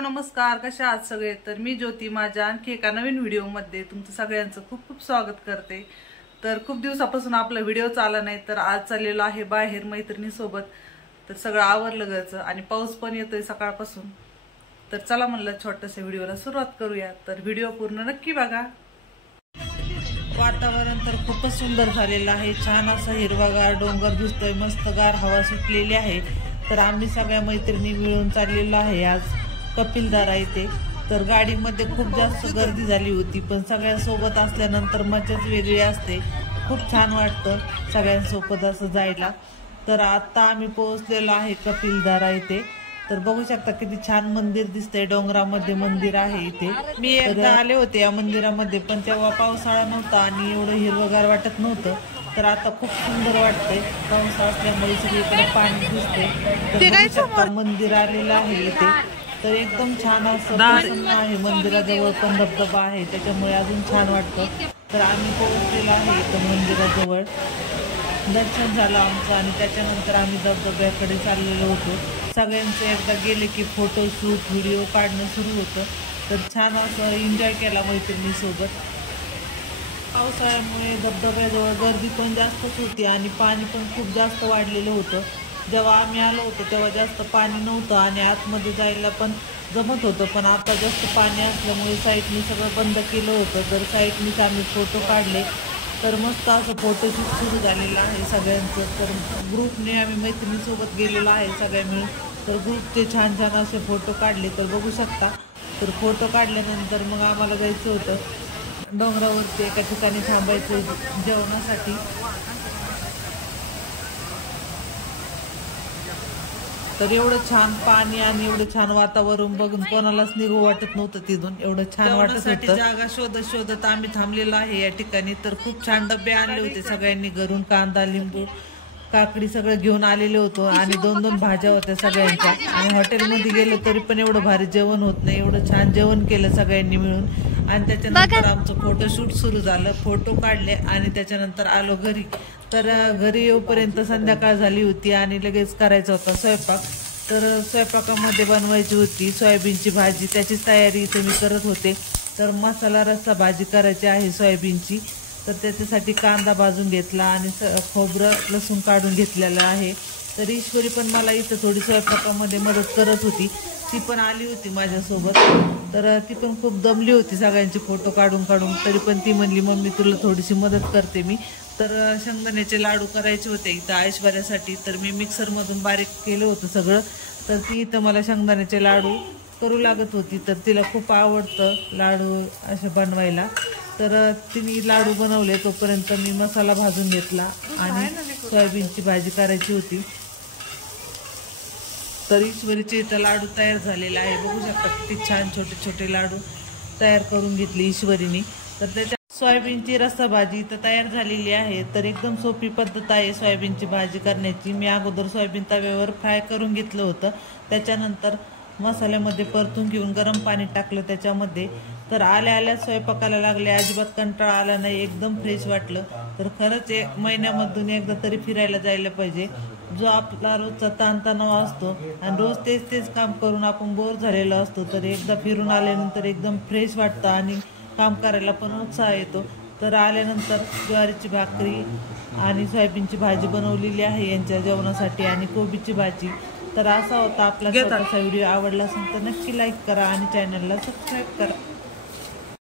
नमस्कार, कशा आहात सगळे? तर मी ज्योती माझ्या आणखी एका नवीन व्हिडिओमध्ये तुमचं सगळ्यांचं खूप खूप स्वागत करते। तर खूप दिवसापासून आपला व्हिडिओ आला नाही, तर आज चाललेलो आहे बाहेर मैत्रिणीसोबत। तर सगळं आवरलं घरचं आणि पाऊस पण येतोय सकाळपासून। तर चला म्हणलं छोट्याशा व्हिडिओला सुरुवात करूया, तर व्हिडिओ पूर्ण नक्की बघा। वातावरण तर खूपच सुंदर झालेलं आहे, छान असं हिरवागार डोंगर दिसतोय, मस्त गार हवा सुटलेली आहे। तर आम्ही सगळ्या मैत्रिणी मिळून चाललेलो आहे आज कपिलधारा इथे। तर गाडीमध्ये खूप जास्त गर्दी झाली होती, पण सगळ्यांसोबत असल्यानंतर मजाच वेगळी असते, खूप छान वाटतं सगळ्यांसोबत असं जायला। तर आता आम्ही पोहोचलेलो आहे कपिलधारा इथे। तर बघू शकता किती छान मंदिर दिसतंय, डोंगरामध्ये मंदिर आहे इथे। मी एकदा आले होते या मंदिरामध्ये, पण तेव्हा पावसाळा नव्हता आणि एवढं हिरवगार वाटत नव्हतं। तर आता खूप सुंदर वाटतंय, पावसाळा असल्यामुळे सगळीकडे पाणी दिसतंय। तर बघू शकता मंदिर आलेलं आहे इथे। तर एकदम छान असं प्रसन्न आहे, मंदिराजवळ पण धबधबा आहे, त्याच्यामुळे अजून छान वाटतं। तर आम्ही पोहोचलेलो आहे इथं मंदिराजवळ, दर्शन झालं आमचं आणि त्याच्यानंतर आम्ही धबधब्याकडे चाललेलो होतो। सगळ्यांचं एकदा गेले की फोटोशूट व्हिडिओ काढणं सुरू होतं। तर छान असं एन्जॉय केला मैत्रिणीसोबत। पावसाळ्यामुळे धबधब्याजवळ गर्दी पण जास्तच होती आणि पाणी पण खूप जास्त वाढलेलं होतं। जेव्हा आम्ही आलो होतो तेव्हा जास्त पाणी नव्हतं आणि आतमध्ये जायला पण जमत होतं, पण आता जास्त पाणी असल्यामुळे साईडनी सगळं बंद केलं होतं। तर साईडनीच आम्ही फोटो काढले। तर मस्त असं फोटोशूट सुरू झालेलं आहे सगळ्यांचं। तर ग्रुपने आम्ही मैत्रिणीसोबत गेलेलो आहे सगळ्या मिळून। तर ग्रुपचे छान छान असे फोटो काढले, तर बघू शकता। तर फोटो काढल्यानंतर मग आम्हाला जायचं होतं डोंगरावरती एका ठिकाणी थांबायचं जेवणासाठी। तर एवढं छान पाणी आणि एवढं छान वातावरण बघून कोणालाच निघू वाटत नव्हतं तिथून, एवढं छान वाटत होतं। जागा शोधत शोधत आम्ही थांबलेलो आहे या ठिकाणी। तर खूप छान डबे आणले होते सगळ्यांनी घरून, कांदा लिंबू काकडी सगळं घेऊन आलेले होतो आणि 2-2 भाज्या होत्या सगळ्यांच्या। आणि हॉटेलमध्ये गेलो तरी पण एवढं भारी जेवण होत नाही, एवढं छान जेवण केलं सगळ्यांनी मिळून। आणि त्याच्यानंतर आमचं फोटोशूट सुरू झालं, फोटो काढले आणि त्याच्यानंतर आलो घरी। तर घरी येऊपर्यंत संध्याकाळ झाली होती आणि लगेच करायचा होता स्वयंपाक। तर स्वयंपाकामध्ये बनवायची होती सोयाबीनची भाजी, त्याची तयारी इथे मी करत होते। तर मसाला रस्सा भाजी करायची आहे सोयाबीनची। तर त्याच्यासाठी कांदा भाजून घेतला आणि खोबरं लसूण काढून घेतलेलं आहे। तर ईश्वरी पण मला इथं थोडी स्वयंपाकामध्ये मदत करत होती, ती पण आली होती माझ्यासोबत। तर ती पण खूप दमली होती सगळ्यांचे फोटो काढून काढून, तरी पण ती म्हणली मम्मी तुला थोडीशी मदत करते मी। तर शेंगदाण्याचे लाडू करायचे होते इथं ऐश्वर्यासाठी, तर मी मिक्सरमधून बारीक केलं होतं सगळं। तर ती इथं मला शेंगदाण्याचे लाडू करू लागत होती, तर तिला खूप आवडतं लाडू असे बनवायला। तर तिने लाडू बनवले, तोपर्यंत मी मसाला भाजून घेतला आणि सोयाबीनची भाजी करायची होती। तर ईश्वरीचे इथं लाडू तयार झालेले आहे, बघू शकता किती छान छोटे छोटे लाडू तयार करून घेतली ईश्वरीने। तर त्याच्या सोयाबीनची रस्सा भाजी इथं तयार झालेली आहे। तर एकदम सोपी पद्धत आहे सोयाबीनची भाजी करण्याची। मी अगोदर सोयाबीन तव्यावर फ्राय करून घेतलं होतं, त्याच्यानंतर मसाल्यामध्ये परतून घेऊन गरम पाणी टाकलं त्याच्यामध्ये। तर आल्या आल्या स्वयंपाकाला लागले, अजिबात कंटाळा आला नाही, एकदम फ्रेश वाटलं। तर खरंच 1 महिन्यामधून एकदा तरी फिरायला जायला पाहिजे। जो आपला रोजचा ताणतणाव असतो आणि रोज तेच तेच काम करून आपण बोर झालेलो असतो, तर एकदा फिरून आल्यानंतर एकदम फ्रेश वाटतं आणि काम करायला पण उत्साह येतो। तर आल्यानंतर ज्वारीची भाकरी आणि सोयाबीनची भाजी बनवलेली आहे यांच्या जेवणासाठी आणि कोबीची भाजी। तर असा होता आपला छोटासा व्हिडिओ। आवडला असेल तर नक्की लाईक करा आणि चॅनलला सबस्क्राईब करा।